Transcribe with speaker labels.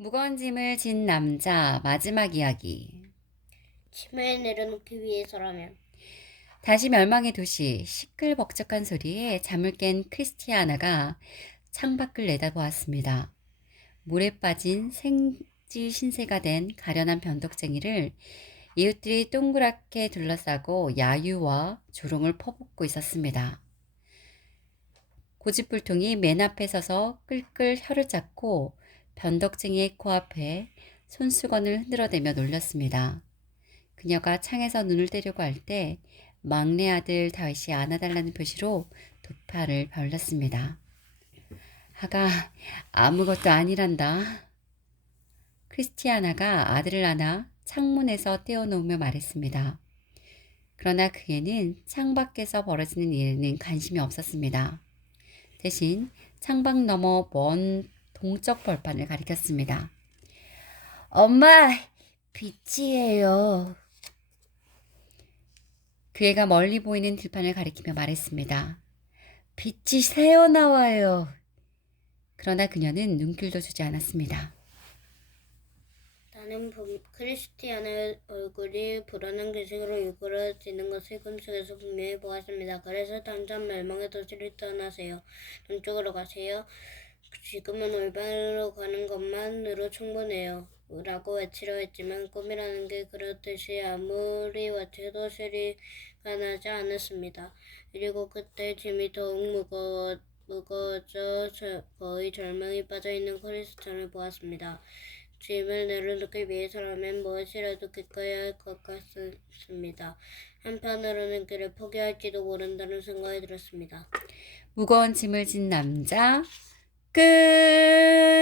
Speaker 1: 무거운 짐을 진 남자 마지막 이야기.
Speaker 2: 짐을 내려놓기 위해서라면
Speaker 1: 다시 멸망의 도시 시끌벅적한 소리에 잠을 깬 크리스티아나가 창밖을 내다보았습니다. 물에 빠진 생지 신세가 된 가련한 변덕쟁이를 이웃들이 동그랗게 둘러싸고 야유와 조롱을 퍼붓고 있었습니다. 고집불통이 맨 앞에 서서 끌끌 혀를 짰고 변덕쟁이의 코앞에 손수건을 흔들어대며 놀렸습니다. 그녀가 창에서 눈을 떼려고 할 때 막내 아들 다윗이 안아달라는 표시로 두 팔을 벌렸습니다. 아가 아무것도 아니란다. 크리스티아나가 아들을 안아 창문에서 떼어놓으며 말했습니다. 그러나 그에는 창밖에서 벌어지는 일에는 관심이 없었습니다. 대신 창밖 너머 먼 동쪽 벌판을 가리켰습니다. 엄마, 빛이에요. 그 애가 멀리 보이는 들판을 가리키며 말했습니다. 빛이 새어나와요. 그러나 그녀는 눈길도 주지 않았습니다.
Speaker 2: 나는 분- 크리스티안의 얼굴이 불안한 기색으로 일그러지는 것을 꿈속에서 분명히 보았습니다. 그래서 당장 멸망의 도시를 떠나세요. 남쪽으로 가세요. 지금은 올바로 가는 것만으로 충분해요. 라고 외치려 했지만 꿈이라는 게 그렇듯이 아무리 외쳐도 소리가 나지 않았습니다. 그리고 그때 짐이 더욱 무거워, 무거워져 저- 거의 절망에 빠져있는 크리스찬을 보았습니다. 짐을 내려놓기 위해서라면 무엇이라도 겪어야 할것 같습니다. 한편으로는 그를 포기할지도 모른다는 생각이 들었습니다.
Speaker 1: 무거운 짐을 진 남자 இருக்கு